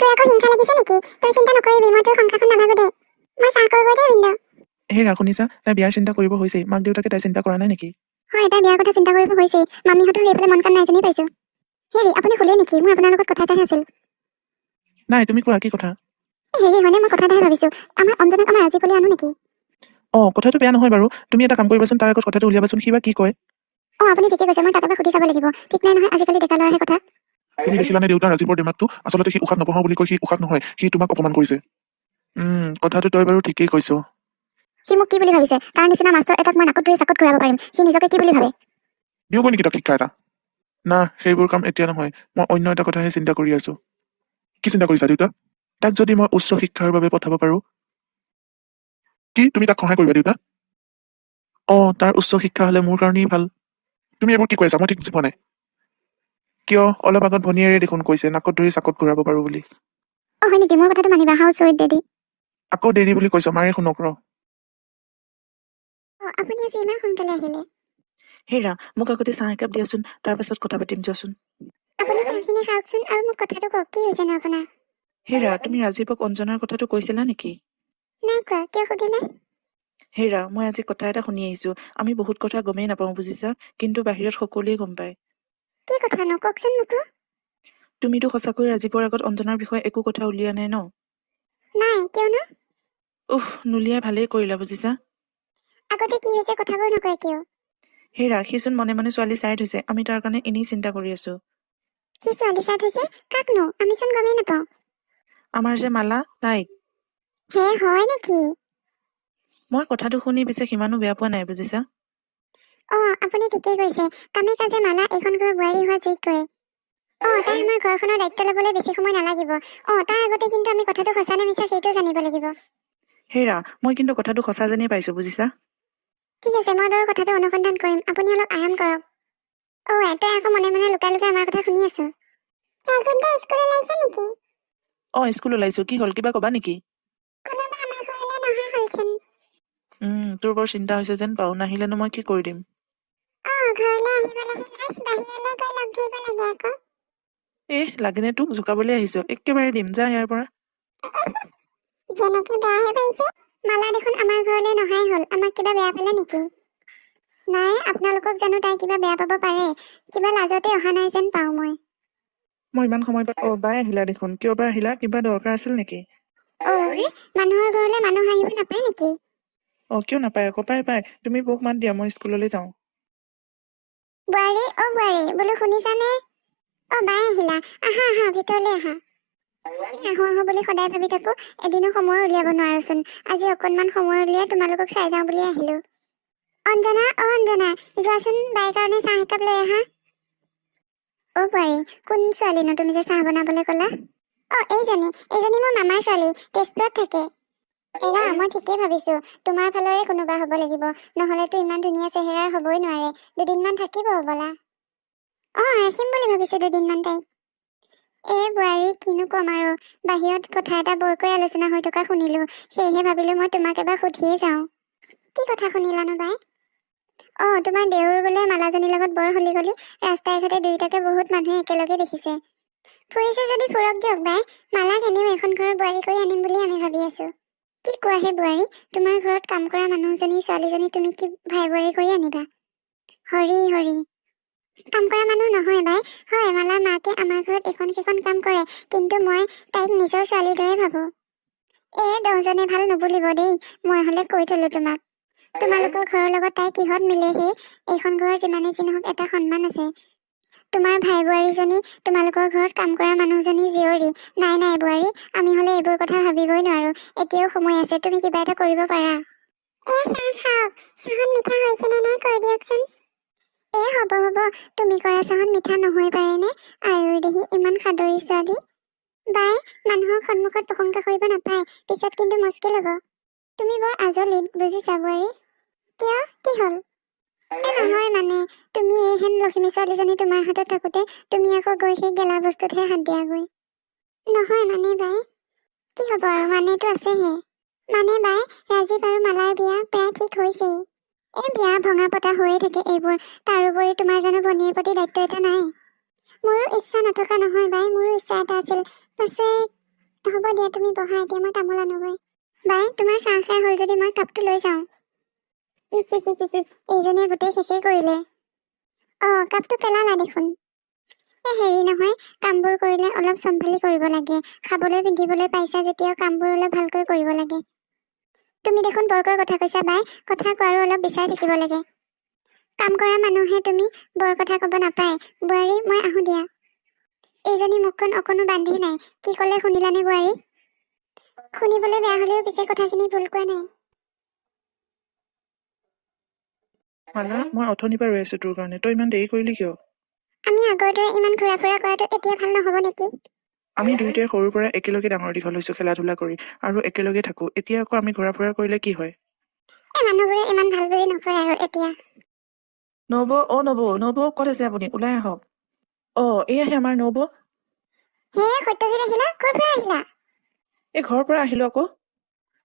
তোৰ আকৌ হিংসা লাগিছে নেকি তই চিন্তা নকৰিবি মই তোৰ সংসাৰখন নাভাগো দে মই চাহ কৰোগৈ দেই ভিনদেউ হেৰা শুনিছা তাই বিয়াৰ চিন্তা কৰিব হৈছেই মাক দেউতাকে তাই চিন্তা কৰা নাই নেকি হয় তাই বিয়াৰ কথা চিন্তা কৰিব হৈছেই মামীহঁতৰ সেইফালে মন কাণ নাই জানি পাইছো হেৰি আপুনি শুলে নেকি মোৰ আপোনাৰ লগত কথা এটাহে আছিল নাই তুমি কোৱা কি কথা হেৰি হয়নে মই কথা এটাহে ভাবিছো আমাৰ অঞ্জনাক আমাৰ ৰাজীৱলৈ আনো নেকি কথাটো বেয়া নহয় বাৰু তুমি এটা কাম কৰিবাচোন তাৰ আগত কথাটো উলিয়াবাচোন সি বা কি কয় আপুনি ঠিকে কৈছে মই তাক এবাৰ সুধি চাব লাগিব ঠিক নাই নহয় আজিকালি ডেকা ল'ৰাহে কথা তুমি দেখিলানে দেউতা ৰাজীৱৰ দিমাগটো আচলতে সি উশাহ নপঢ়াও বুলি কৈ সি উশাহ নহয় সি তোমাক অপমান কৰিছে কথাটো তই বাৰু ঠিকেই কৈছ সি মোক কি বুলি ভাবিছে তাৰ নিচিনা মাষ্টৰ এটাক মই নাকত ধৰি চাকত ঘূৰাব পাৰিম সি নিজকে কি বুলি ভাবে দিওঁগৈ নেকি তাক শিক্ষা এটা না সেইবোৰ কাম এতিয়া নহয় মই অন্য এটা কথাহে চিন্তা কৰি আছো কি চিন্তা কৰিছা দেউতা তাক যদি মই উচ্চ শিক্ষাৰ বাবে পঠাব পাৰো কি তুমি তাক সহায় কৰিবা দেউতা তাৰ উচ্চ শিক্ষা হলে মোৰ কাৰণেই ভাল তুমি এইবোৰ কি কৈ আছা মই ঠিক বুজি পোৱা নাই কিয় অলপ আগত ভনীয়েৰে দেখোন কৈছে নাকত ধৰি চাকত ঘূৰাব পাৰো বুলি হয় নেকি মোৰ কথাটো মানিবা হাউ চুইট দেদি আকৌ দেৰি বুলি কৈছ মাৰে শুনক ৰ আপুনি আজি ইমান সোনকালে আহিলে হেৰা মোক আগতে চাহ একাপ দিয়াচোন তাৰ পাছত কথা পাতিম যোৱাচোন আপুনি চাহখিনি খাওকচোন আৰু মোক কথাটো কওক কি হৈছেনো আপোনাৰ হেৰা তুমি ৰাজীৱক অঞ্জনাৰ কথাটো কৈছিলা নেকি নাই কোৱা কিয় সুধিলে হেৰা মই আজি কথা এটা শুনি আহিছো আমি বহুত কথা গমেই নাপাওঁ বুজিছা কিন্তু বাহিৰত সকলোৱে গম পায় কি কথানো কওকচোন মোকো তুমিতো সঁচাকৈ ৰাজীৱৰ আগত অঞ্জনাৰ বিষয়ে একো কথা উলিওৱা নাই ন নাই কিয়নো নুলিয়াই ভালেই কৰিলা বুজিছা আগতে কি হৈছে কথাবোৰ নকয় কিয় হেৰা সিচোন মনে মনে ছোৱালী চাই থৈছে আমি তাৰ কাৰণে এনেই চিন্তা কৰি আছো সি ছোৱালী চাই থৈছে কাকনো আমিচোন গমেই নাপাওঁ আমাৰ যে মালা তাইক হে হয় নেকি মই কথাটো শুনি পিছে সিমানো বেয়া পোৱা নাই বুজিছা আপুনি ঠিকেই কৈছে কামে কাজে মালা এইখন ঘৰৰ বোৱাৰী হোৱা যোগ্যই তাই আমাৰ ঘৰখনৰ দায়িত্ব ল'বলৈ বেছি সময় নালাগিব তাৰ আগতে কিন্তু আমি কথাটো সঁচা নে মিছা সেইটো জানিব লাগিব হেৰা মই কিন্তু কথাটো সঁচা জানিয়ে পাইছো বুজিছা ঠিক আছে মই বাৰু কথাটো অনুসন্ধান কৰিম আপুনি অলপ আৰাম কৰক তই আকৌ মনে মনে লুকাই লুকাই আমাৰ কথা শুনি আছো ৰাজীৱ স্কুল ওলাইছে নেকি স্কুল ওলাইছো কি হ'ল কিবা কবা নেকি কোনোবা আমাৰ ঘৰলৈ নহা হ'লচোন তোৰ বৰ চিন্তা হৈছে যেন পাওঁ নাহিলেনো মই কি কৰি দিম ঘৰলৈ আহিবলৈ বাহিৰলৈ গৈ লগ ধৰিব লাগে আকৌ লাগেনে তোক জোকাবলৈ আহিছ একেবাৰে দিম যা ইয়াৰ পৰা যেনেকে বেয়াহে পাইছে মালা দেখোন আমাৰ ঘৰলৈ নহাই হ'ল আমাক কিবা বেয়া পালে নেকি নাই আপোনালোকক জানো তাই কিবা বেয়া পাব পাৰে কিবা লাজতে অহা নাই যেন পাওঁ মই ইমান সময় বাই আহিলা দেখোন কিয় বা আহিলা কিবা দৰকাৰ আছিল নেকি মানুহৰ ঘৰলৈ মানুহ আহিব নাপায় নেকি কিয় নাপায় আকৌ পাই তুমি বৌক মাত দিয়া মই স্কুললৈ যাওঁ বোৱাৰী বোলো শুনিছানে বাই আহিলা আহা ভিতৰলৈ আহা আহো বুলি সদায় ভাবি থাকো এদিনো সময় উলিয়াব নোৱাৰোচোন আজি অকণমান সময় উলিয়াই তোমালোকক চাই যাওঁ বুলি আহিলো অঞ্জনা যোৱাচোন বাইৰ কাৰণে চাহ একাপ লৈ আহা বোৱাৰী কোন ছোৱালীনো তুমি যে চাহ বনাবলৈ ক'লা এইজনী মোৰ মামাৰ ছোৱালী তেজপুৰত থাকে মই ঠিকেই ভাবিছো তোমাৰ ফালৰে কোনোবা হ'ব লাগিব নহ'লেতো ইমান ধুনীয়া চেহেৰাৰ হ'বই নোৱাৰে দুদিনমান থাকিব হ'বলা ৰাখিম বুলি ভাবিছো দুদিনমান তাইক বোৱাৰী কিনো ক'ম আৰু বাহিৰত কথা এটা বৰকৈ আলোচনা হৈ থকা শুনিলো সেয়েহে ভাবিলো মই তোমাক এবাৰ সুধিয়ে যাওঁ কি কথা শুনিলানো বাই তোমাৰ দেউৰ বোলে মালাজনীৰ লগত বৰ হলি গলি ৰাস্তাই ঘাটে দুয়োটাকে বহুত মানুহে একেলগে দেখিছে। ফুৰিছে যদি ফুৰক দিয়ক বাই, মালাক এনেও এখন ঘৰৰ বোৱাৰী কৰি আনিম বুলি আমি ভাবি আছো। কি কোৱা হে বোৱাৰী, তোমাৰ ঘৰত কাম কৰা মানুহজনী ছোৱালীজনী তুমি কি ভাই বোৱাৰী কৰি আনিবা? হৰি হৰি, কাম কৰা মানুহ নহয় বাই। হয়, মালাৰ মাকে আমাৰ ঘৰত এখন সিখন কাম কৰে, কিন্তু মই তাইক নিজৰ ছোৱালীৰ দৰে ভাবো। 10জনে ভাল নুবুলিব দেই, মই হলে কৈ থলো তোমাক। তোমালোকৰ ঘৰৰ লগত তাই কিহত মিলে হে? এইখন ঘৰৰ যিমানে যি নহওক এটা সন্মান আছে। তোমাৰ ভাই বোৱাৰীজনী তোমালোকৰ ঘৰত কাম কৰা মানুহজনী জীয়ৰী। নাই নাই বোৱাৰী, আমি হলে এইবোৰ কথা ভাবিবই নোৱাৰো। এতিয়াও সময় আছে, তুমি কিবা এটা কৰিব পাৰা। চাহত মিঠা হৈছে নে নাই কৈ দিয়কচোন। হ'ব হ'ব, তুমি কৰা চাহত মিঠা নহয় পাৰেনে? আৰু দেহি ইমান সাদৰী ছোৱালী। বাই, মানুহৰ সন্মুখত প্ৰশংসা কৰিব নাপায়, পিছত কিন্তু মুস্কিল হ'ব। তুমি বৰ আজলিত, বুজিছা বোৱাৰী? কিয়, কি হ'ল? নহয় মানে, তুমি এইহেন লখিমী ছোৱালীজনী তোমাৰ হাতত থাকোতে তুমি আকৌ গৈ সেই গেলা বস্তুতহে হাত দিয়াগৈ। নহয় মানে বাই, কি হ'ব আৰু, মানেতো আছেহে। মানে বাই, ৰাজীৱ আৰু মালাৰ বিয়া প্ৰায় ঠিক হৈছেই। এই বিয়া ভঙা পতা হৈয়ে থাকে এইবোৰ, তাৰোপৰি তোমাৰ জানো ভনীৰ প্ৰতি দায়িত্ব এটা নাই? মোৰো ইচ্ছা নথকা নহয় বাই, মোৰো ইচ্ছা এটা আছিল। পাছে হ'ব দিয়া, তুমি বহা, এতিয়া মই তামোল আনোগৈ। বাই, তোমাৰ চাহ খাই হ'ল যদি মই কাপটো লৈ যাওঁ। এইজনীয়ে গোটেই শেষেই কৰিলে। কাপটো পেলালা দেখোন। হেৰি নহয়, কামবোৰ কৰিলে অলপ চম্ভালি কৰিব লাগে। খাবলৈ পিন্ধিবলৈ পাইছা যেতিয়া কামবোৰ অলপ ভালকৈ কৰিব লাগে। তুমি দেখোন বৰকৈ কথা কৈছা বাই, কথা কোৱাৰো অলপ বিচাৰ থাকিব লাগে। কাম কৰা মানুহে তুমি বৰ কথা ক'ব নাপায়। বোৱাৰী, মই আহো দিয়া। এইজনী মুখখন অকণো বান্ধি নাই, কি ক'লে শুনিলানে বোৱাৰী? শুনিবলৈ বেয়া হলেও পিছে কথাখিনি ভুল কোৱা নাই। মালা, মই অথনিৰ পৰা ৰৈ আছো তোৰ কাৰণে, তই ইমান দেৰি কৰিলি কিয়? আমি আগৰ দৰে ইমান ঘূৰা ফুৰা কৰাটো এতিয়া ভাল নহ'ব নেকি? আমি দুয়োটাই সৰুৰ পৰা একেলগে ডাঙৰ দীঘল হৈছো, খেলা ধূলা কৰি, আৰু একেলগে থাকো। এতিয়া আকৌ আমি ঘূৰা ফুৰা কৰিলে কি হয়? মানুহবোৰে ইমান ভাল বুলি নকয় আৰু এতিয়া। নবৌ, নবৌ ক'ত আছে আপুনি? ওলাই আহক। এয়াহে আমাৰ নবৌ। সত্যজিৎ আহিলা? ক'ৰ পৰা আহিলা? এই ঘৰৰ পৰা আহিলো আকৌ।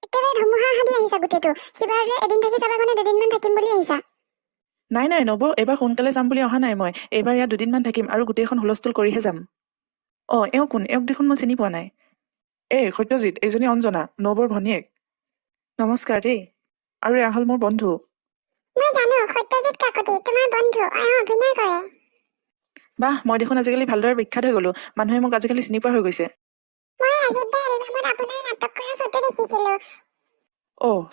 একেবাৰে ধুমুহা আদি আহিছা গোটেইটো। সিবাৰ এদিন থাকি যাবা কাৰণে দুদিনমান থাকিম বুলি আহিছা। নাই নবৌ, এইবাৰ সোনকালে যাম বুলি অহা নাই মই। এইবাৰ ইয়াত দুদিনমান থাকিম আৰু গোটেইখন হুলস্থুল কৰিহে যাম। এওঁ কোন? এওঁক দেখোন মই চিনি পোৱা নাই। সত্যজিৎ, এইজনী অঞ্জনা, নবৌৰ ভনীয়েক। নমস্কাৰ দেই। আৰু এয়া হ'ল মোৰ বন্ধু। মই জানো, সত্যজিৎ কাকতি তোমাৰ বন্ধু, অভিনয় কৰে। বাহ, মই দেখোন আজিকালি ভালদৰে বিখ্যাত হৈ গলো। মানুহে মোক আজিকালি চিনি পোৱা হৈ গৈছে। মই আজিৰ এলবামত আপোনাৰ নাটক কৰা ফটো দেখিছিলো।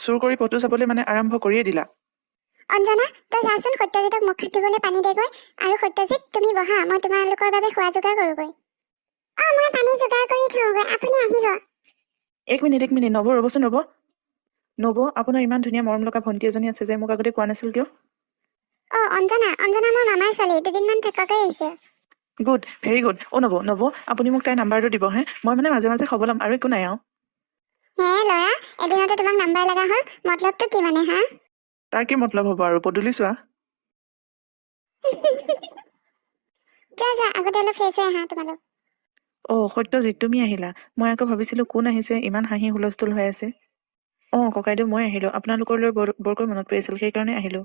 চুৰ কৰি ফটো চাবলৈ মানে আৰম্ভ কৰিয়ে দিলা। অঞ্জনা, তই যাচোন সত্যজিৎক মুখ হাত ধুবলৈ পানী দেগৈ। আৰু সত্যজিৎ, তুমি বহা, মই তোমালোকৰ বাবে খোৱা যোগাৰ কৰোগৈ। মই পানী যোগাৰ কৰি থওঁগৈ, আপুনি আহিব। এক মিনিট, নবৌ ৰ'বচোন ৰ'ব। নবৌ, আপোনাৰ ইমান ধুনীয়া মৰম লগা ভণ্টি এজনী আছে যে, মোক আগতে কোৱা নাছিল কিয়? অঞ্জনা মোৰ মামাৰ ছোৱালী, দুদিনমান থকাকৈ আহিছে। Good, very good. নবৌ, আপুনি মোক তাইৰ নাম্বাৰটো দিব হে। মই মানে মাজে মাজে খবৰ ল'ম, আৰু একো নাই আৰু। ল'ৰা, এদিনতে তোমাক নাম্বাৰ লগা হ'ল, মতলবটো কি মানে হা? তাৰ কি মতলব হ'ব আৰু, পদূলি চোৱা। যোৱা, আগতে অলপ ফ্ৰেছ হৈ আহা তোমালোক। সত্যজিৎ, তুমি আহিলা? মই আকৌ ভাবিছিলো কোন আহিছে, ইমান হাঁহি হুলস্থুল হৈ আছে। ককাইদেউ, মই আহিলো। আপোনালোকলৈ বৰকৈ মনত পৰি আছিল, সেইকাৰণে আহিলো।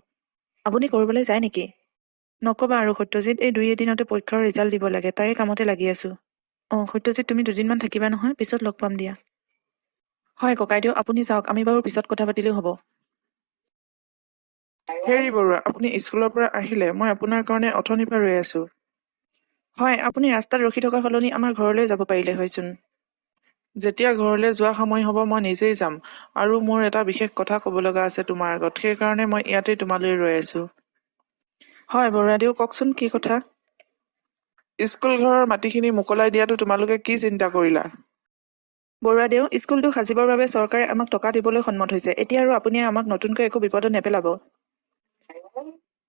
আপুনি কৰবালৈ যায় নেকি? নকবা আৰু সত্যজিৎ, এই 2 এদিনতে পৰীক্ষাৰ ৰিজাল্ট দিব লাগে, তাৰে কামতে লাগি আছো। সত্যজিৎ, তুমি দুদিনমান থাকিবা নহয়, পিছত লগ পাম দিয়া। হয় ককাইদেউ, আপুনি যাওক, আমি বাৰু পিছত কথা পাতিলেও হ'ব। হেৰি বৰুৱা, আপুনি স্কুলৰ পৰা আহিলে? মই আপোনাৰ কাৰণে অথনিৰ পৰা ৰৈ আছো। হয়, আপুনি ৰাস্তাত ৰখি থকা সলনি আমাৰ ঘৰলৈ যাব পাৰিলে হয়চোন। যেতিয়া ঘৰলৈ যোৱা সময় হ'ব মই নিজেই যাম, আৰু মোৰ এটা বিশেষ কথা ক'ব লগা আছে তোমাৰ আগত, সেইকাৰণে মই ইয়াতেই তোমালৈ ৰৈ আছো। হয় বৰুৱাদেউ, কওকচোন কি কথা? স্কুল ঘৰৰ মাটিখিনি মোকলাই দিয়াটো তোমালোকে কি চিন্তা কৰিলা? বৰুৱাদেউ, স্কুলটো সাজিবৰ বাবে চৰকাৰে আমাক টকা দিবলৈ সন্মত হৈছে। এতিয়া আৰু আপুনি আমাক নতুনকৈ একো বিপদত নেপেলাব।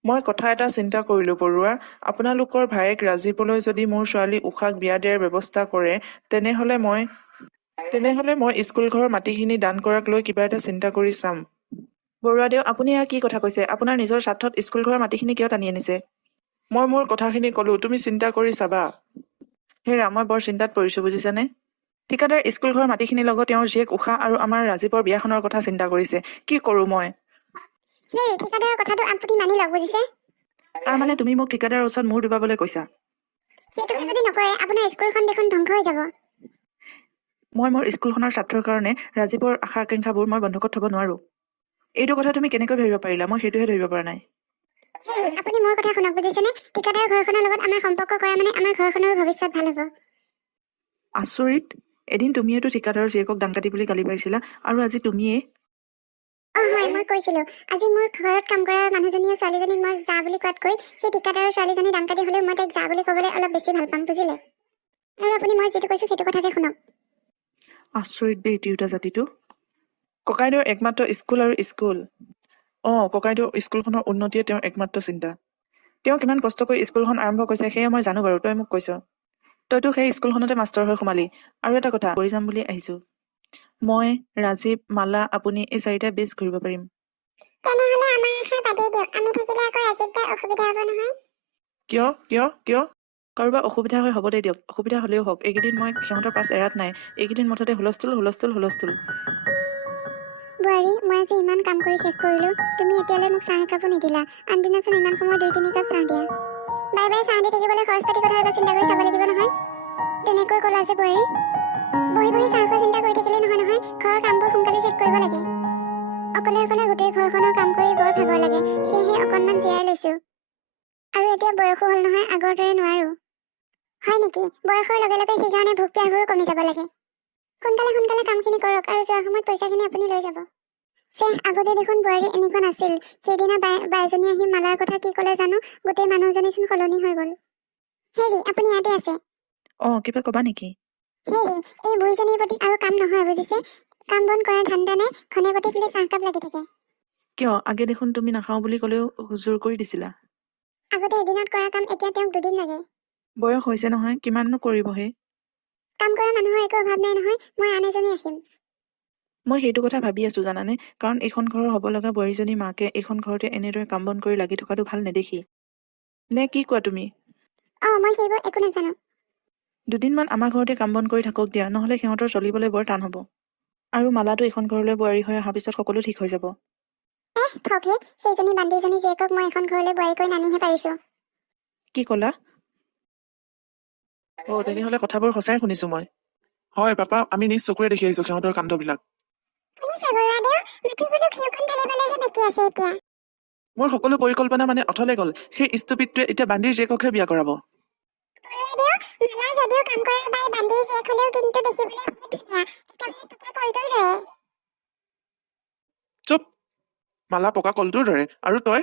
মই কথা এটা চিন্তা কৰিলো বৰুৱা, আপোনালোকৰ ভায়েক ৰাজীৱলৈ যদি মোৰ ছোৱালী উষাক বিয়া দিয়াৰ ব্যৱস্থা কৰে, তেনেহলে মই স্কুল ঘৰৰ মাটিখিনি দান কৰাক লৈ কিবা এটা চিন্তা কৰি চাম। বৰুৱাদেউ, আপুনি এয়া কি কথা কৈছে? আপোনাৰ নিজৰ স্বাৰ্থত স্কুল ঘৰৰ মাটিখিনি কিয় টানি আনিছে? মই মোৰ কথাখিনি ক'লো, তুমি চিন্তা কৰি চাবা। হেৰা, মই বৰ চিন্তাত পৰিছো বুজিছানে? ঠিকাদাৰ স্কুল ঘৰৰ মাটিখিনিৰ লগত তেওঁৰ জীয়েক উষা আৰু আমাৰ ৰাজীৱৰ বিয়াখনৰ কথা চিন্তা কৰিছে। কি কৰো মই? হেৰি ঠিকাদাৰৰ কথাটো আপুনি মানি লওক বুজিছে। তাৰ মানে তুমি মোক ঠিকাদাৰৰ ওচৰত মূৰ ডুবাবলৈ কৈছা? সেইটোকে যদি নকৰে আপোনাৰ স্কুলখন দেখোন ধ্বংস হৈ যাব। মই মোৰ স্কুলখনৰ স্বাৰ্থৰ কাৰণে ৰাজীৱৰ আশা আকাংক্ষাবোৰ মই বন্ধকত থ'ব নোৱাৰোঁ। এইটো কথা তুমি কেনেকৈ ভাবিব পাৰিলা? মই সেইটোহে ধৰিব পৰা নাই। হেৰি আপুনি মোৰ কথা শুনক বুজিছেনে। ঠিকাদাৰৰ ঘৰখনৰ লগত আমাৰ সম্পৰ্ক কৰা মানে আমাৰ ঘৰখনৰ ভৱিষ্যত ভাল হ'ব। আচৰিত! এদিন তুমিয়েতো ঠিকাদাৰৰ জীয়েকক ডাংকাটি বুলি গালি পাৰিছিলা আৰু আজি তুমিয়ে। হয় মই কৈছিলো আজি মোৰ ঘৰত কাম কৰা মানুহজনীয়ে ছোৱালীজনীক মই যা বুলি কোৱাতকৈ সেই ঠিকাদাৰৰ ছোৱালীজনী ডাংকাটি হ'লেও মই তাইক যা বুলি ক'বলৈ অলপ বেছি ভাল পাম বুজিলে। আৰু আপুনি মই যিটো কৈছো সেইটো কথাকে শুনক। আচৰিত দেই তিৰোতা জাতিটো। ককাইদেউৰ একমাত্ৰ স্কুল আৰু স্কুল। ককাইদেউৰ স্কুলখনৰ উন্নতিয়ে তেওঁৰ একমাত্ৰ চিন্তা। তেওঁ কিমান কষ্ট কৰি স্কুলখন আৰম্ভ কৰিছে সেয়া মই জানো বাৰু, তই মোক কৈছ। তইতো সেই স্কুলখনতে মাষ্টৰ হৈ সোমালি। আৰু এটা কথা কৰি যাম বুলি আহিছোঁ। মই, ৰাজীৱ, মালা, আপুনি এই 4টা বেছ ঘূৰিব পাৰিম। তেনেহ'লে আমাৰ আশা বাদেই দিয়ক। আমি থাকিলে আকৌ ৰাজীৱ দাৰ অসুবিধা হ'ব নহয়। কিয়? কাৰোবাৰ অসুবিধা হৈ হ'ব দে দিয়ক। অসুবিধা হ'লেও হওক, এইকেইদিন মই সিহঁতৰ পাছ এৰাত নাই। এইকেইদিন মুঠতে হুলস্থুল। বোৱাৰী মই আজি ইমান কাম কৰি শেষ কৰিলো, তুমি এতিয়ালৈ মোক চাহ একাপো নিদিলা। আনদিনাচোন ইমান সময় 2-3 কাপ চাহ দিয়া। বাৰে বাৰে চাহ দি থাকিবলৈ খৰচ পাতি কথা এবাৰ চিন্তা কৰি চাব লাগিব নহয়। তেনেকৈ ক'লা যে বোৱাৰী। বহি বহি চাহ খোৱা চিন্তা কৰি থাকিলে নহয়। ঘৰৰ কামবোৰ সোনকালে শেষ কৰিব লাগে। অকলে গোটেই ঘৰখনৰ কাম কৰি বৰ ভাগৰ লাগে, সেয়েহে অকণমান জিৰাই লৈছো। আৰু এতিয়া বয়সো হ'ল নহয়, আগৰ দৰে নোৱাৰো। হয় নেকি? বয়সৰ লগে লগে সেইকাৰণে ভোক পিয়াহবোৰো কমি যাব লাগে। সোনকালে কামখিনি কৰক আৰু যোৱা সময়ত পইচাখিনি আপুনি লৈ যাব। আগতে দেখোন বোৱাৰী এনেকুৱা নাছিল। সেইদিনা বাইজনী আহি মালাৰ কথা কি ক'লে জানো, গোটেই মানুহজনীচোন সলনি হৈ গ'ল। হেৰি আপুনি ইয়াতে আছে? কিবা ক'বা নেকি? হেৰি এই বুঢ়ীজনীৰ প্ৰতি আৰু কাম নহয় বুজিছে। কাম বন কৰা ধান্দা নাই, ঘনে প্ৰতি খালি চাহকাপ লাগি থাকে। কিয়? আগে দেখোন তুমি নাখাওঁ বুলি ক'লেও জোৰ কৰি দিছিলা। আগতে এদিনত কৰা কাম এতিয়া তেওঁক 2 দিন লাগে। বয়স হৈছে নহয়, কিমাননো কৰিব হে? কাম কৰা মানুহৰ একো অভাৱ নাই নহয়, মই আন এজনী ৰাখিম। মই সেইটো কথা ভাবি আছো জানানে, কাৰণ এইখন ঘৰৰ হ'ব লগা বোৱাৰীজনী মাকে এইখন ঘৰতে এনেদৰে কাম বন কৰি লাগি থকাটো ভাল নেদেখি। নে কি কোৱা তুমি? মই সেইবোৰ একো নাজানো। 2 দিনমান আমাৰ ঘৰতে কাম বন কৰি থাকক দিয়া, নহ'লে সিহঁতৰ চলিবলৈ বৰ টান হ'ব। আৰু মালাটো এইখন ঘৰলৈ বোৱাৰী হৈ অহাৰ পিছত সকলো ঠিক হৈ যাব। থকহে, সেইজনী বান্দিজনী জীয়েকক মই এখন ঘৰলৈ বোৱাৰীকৈ নানিহে পাৰিছো। কি ক'লা? তেনেহ'লে কথাবোৰ সঁচাই শুনিছো মই। হয় পাপা, আমি নিজ চকুৰে দেখি আহিছো সিহঁতৰ কাণ্ডবিলাক। মোৰ সকলো পৰিকল্পনা মানে অথলে গ'ল। সেই ষ্টুপিডটোৱে এতিয়া বান্দিৰ জীয়েককহে বিয়া কৰাব। চুপ! মালা পকা কলটোৰ দৰে, আৰু তই?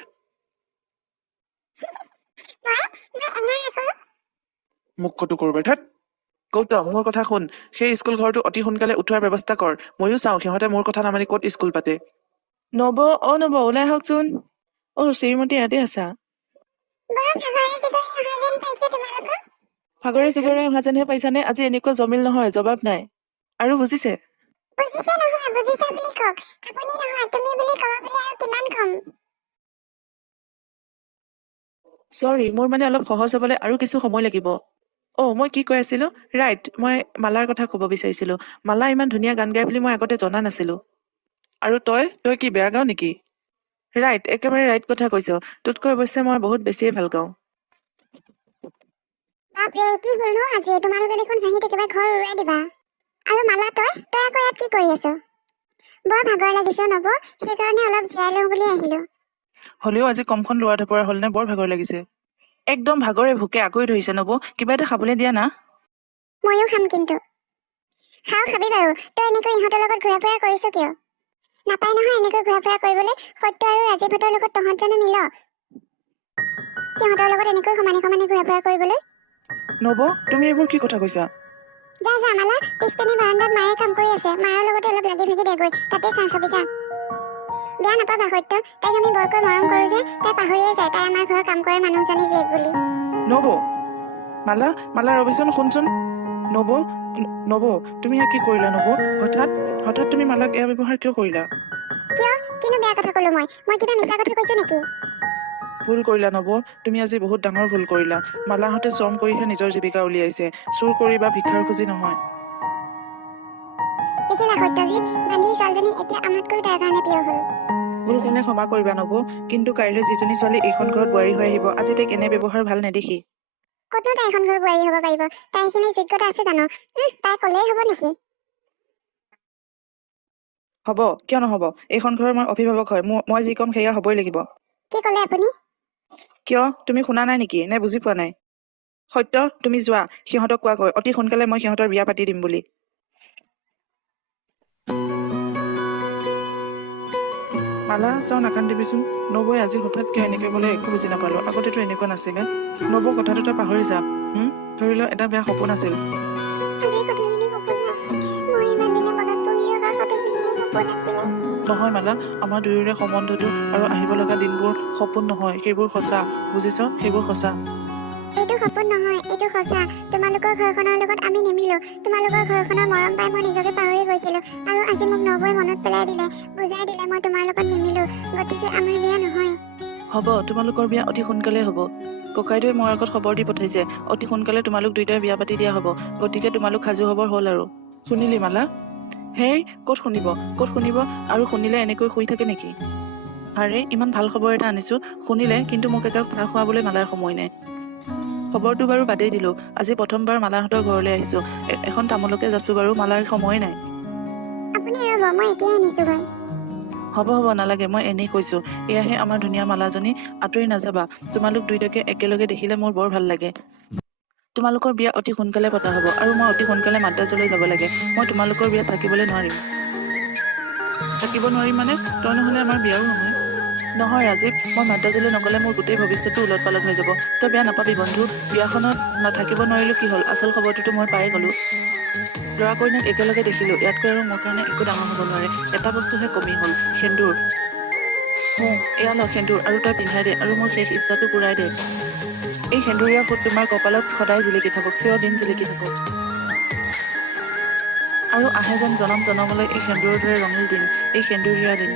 মুখটো কৰবাৰ ঠেত। গৌতম, মোৰ কথা শুন। সেই স্কুল ঘৰটো অতি সোনকালে উঠোৱাৰ ব্যৱস্থা কৰ। ময়ো চাওঁ সিহঁতে মোৰ কথা নামানি ক'ত স্কুল পাতে। নব, ওলাই আহকচোন। শ্ৰীমতী ইয়াতে আছা? ভাগৰে জিগৰে অহা যেনহে পাইছানে? আজি এনেকুৱা জমিল নহয়, জবাব নাই। আৰু বুজিছে? চৰি, মোৰ মানে অলপ সহজ হ'বলৈ আৰু কিছু সময় লাগিব। মই কি কৈ আছিলো? ৰাইট, মই মালাৰ কথা ক'ব বিচাৰিছিলো। মালা ইমান ধুনীয়া গান গায় বুলি মই আগতে জনা নাছিলো। আৰু তই কি বেয়া গাৱ নেকি? ৰাইট, একেবাৰে ৰাইট কথা কৈছ। তোতকৈ অৱশ্যে মই বহুত বেছিয়ে ভাল গাওঁ। কি হ'ল নো আজি? তোমালোকে দেখোন হাঁহি একেবাৰে ঘৰ উৰুৱাই দিবা। আৰু মালা তই আকৌ ইয়াত কি কৰি আছ? বৰ ভাগৰ লাগিছে নব, সেইকাৰণে অলপ জিৰাই লওঁ বুলি আহিলো। হ'লেও আজি কমখন লৰা ধপৰা হ'লনে? বৰ ভাগৰ লাগিছে। একদম ভাগৰে ভোকে আকৈ ধৰিছে নব, কিবা এটা খাবলৈ দিয়া না। ময়ো খাম কিন্তু। খাবি বাৰু। তই এনেকৈ ইহঁতৰ লগত ঘূৰা ফুৰা কৰিছ কিয়? নাপায় নহয় এনেকৈ ঘূৰা ফুৰা কৰিবলৈ। সত্য আৰু ৰাজীৱহঁতৰ লগত তহঁত জানো মিল? সিহঁতৰ লগত এনেকৈ সমানে ঘূৰা ফুৰা কৰিবলৈ। নব, তুমি এইবোৰ কি কথা কৈছা? যা মালা, পিছপিনে বাৰান্দাত মায়ে কাম কৰি আছে। মাৰৰ লগতে অলপ লাগি ভাগি দেগৈ, তাতে চাহ খাবি যা। বেয়া নাপাবা সত্য, তাইক আমি বৰকৈ মৰম কৰো যে তাই পাহৰিয়ে যায় তাই আমাৰ ঘৰৰ কাম কৰা মানুহজনী জীয়েক বুলি। নব, মালা ৰবিচোন, শুনচোন। নব, তুমি কি কৰিলা নব? হঠাৎ তুমি মালাক এয়া ব্যৱহাৰ কিয় কৰিলা? কিয়? কিনো বেয়া কথা কলো মই কিবা মিছা কথা কৈছো নেকি? ভুল কৰিলা নব, তুমি আজি বহুত ডাঙৰ ভুল কৰিলা। মালাহঁতে শ্ৰম কৰিহে নিজৰ জীৱিকা উলিয়াইছে, চুৰ কৰি বা ভিক্ষাৰ খুজি নহয়। দেখিলা সত্যজিৎ, বান্দিৰ ছোৱালীজনী এতিয়া আমাতকৈ তাইৰ কাৰণে প্ৰিয় হ'ল। ভুল কাৰণে ক্ষমা কৰিবা নব, কিন্তু কাইলৈ যিজনী ছোৱালী এইখন ঘৰত বোৱাৰী হৈ আহিব, আজি তাইক এনে ব্যৱহাৰ ভাল নেদেখি। ক'তনো তাই এখন ঘৰ বোৱাৰী হ'ব পাৰিব? তাই সেইখিনি যোগ্যতা আছে জানো? তাই ক'লেই হ'ব নেকি? হ'ব, কিয় নহ'ব? এইখন ঘৰৰ মই অভিভাৱক হয়, মই যি ক'ম সেয়া হ'বই লাগিব। কি ক'লে আপুনি? কিয়, তুমি শুনা নাই নেকি, নে বুজি পোৱা নাই? সত্য, তুমি যোৱা, সিহঁতক কোৱাগৈ অতি সোনকালে মই সিহঁতৰ বিয়া পাতি দিম বুলি। মালা, চাওঁ নাকান্দিবিচোন। নবৈ আজি হঠাৎ কিয় এনেকৈ ক'লে একো বুজি নাপালো। আগতেতো এনেকুৱা নাছিলে। নবৌ কথাটো তই পাহৰি যা। ধৰি ল এটা বেয়া সপোন আছিল। আজিৰ কথাখিনি সপোন নহয়। মই ইমান দিনে মনত পুহি ৰখা কথাখিনিয়ে সপোন আছিলে। নহয় মালা, আমাৰ দুয়োৰে সম্বন্ধটো আৰু আহিব লগা দিনবোৰ সপোন নহয়, সেইবোৰ সঁচা। বুজিছ, সেইবোৰ সঁচা। এইটো সপোন নহয়, এইটো সঁচা। তোমালোকৰ ঘৰখনৰ লগত আমি নিমিলো। তোমালোকৰ ঘৰখনৰ মৰম পাই মই নিজকে পাহৰি গৈছিলো। আৰু আজি মোক নবৌৱে মনত পেলাই দিলে, বুজাই দিলে মই তোমাৰ লগত নিমিলো, গতিকে আমাৰ বিয়া নহয়। হ'ব, তোমালোকৰ বিয়া অতি সোনকালে হ'ব। ককাইদেৱে মোৰ আগত খবৰ দি পঠাইছে, অতি সোনকালে তোমালোক দুয়োটাই বিয়া পাতি দিয়া হ'ব। গতিকে তোমালোক সাজু হবৰ হ'ল আৰু। শুনিলি মালা? হেই, ক'ত শুনিব আৰু শুনিলে এনেকৈ শুই থাকে নেকি? আৰে, ইমান ভাল খবৰ এটা আনিছো, শুনিলে, কিন্তু মোক একাপ চাহ খুৱাবলৈ মালাৰ সময় নাই। খবৰটো বাৰু বাদেই দিলো, আজি প্ৰথমবাৰ মালাহঁতৰ ঘৰলৈ আহিছো। এখন তামোলকে যাচো বাৰু, মালাৰ সময় নাই। আপুনি ৰ'ব, মই এতিয়াই আনিছোগৈ। হ'ব নালাগে, মই এনেই কৈছো। এয়াহে আমাৰ ধুনীয়া মালাজনী, আঁতৰি নাযাবা। তোমালোক দুইটাকে একেলগে দেখিলে মোৰ বৰ ভাল লাগে। তোমালোকৰ বিয়া অতি সোনকালে পতা হ'ব, আৰু মই অতি সোনকালে মাদ্ৰাজলৈ যাব লাগে। মই তোমালোকৰ বিয়াত থাকিবলৈ নোৱাৰিম। থাকিব নোৱাৰিম মানে? তই নহ'লে আমাৰ বিয়াও নহয়। নহয় ৰাজীৱ, মই মাদ্ৰাজলৈ নগ'লে মোৰ গোটেই ভৱিষ্যতটো উলট পালট হৈ যাব। তই বেয়া নাপাবি বন্ধু, বিয়াখনত নাথাকিব নোৱাৰিলো কি হ'ল, আচল খবৰটোতো মই পাই গ'লো। ল'ৰা কইনাক একেলগে দেখিলো, ইয়াতকৈ আৰু মোৰ কাৰণে একো ডাঙৰ হ'ব নোৱাৰে। এটা বস্তুহে কমি হ'ল, সেন্দুৰ। এয়া ল সেন্দুৰ, আৰু তই পিন্ধাই দে, আৰু মোৰ শেষ ইচ্ছাটো পূৰাই দে। এই সেন্দুৰীয়া ফুট তোমাৰ কপালত সদায় জিলিকি থাকক, চিৰদিন জিলিকি থাকক। আৰু আহে যেন জনম জনমলৈ এই সেন্দুৰৰ দৰে ৰঙীল দিন, এই সেন্দুৰীয়া দিন।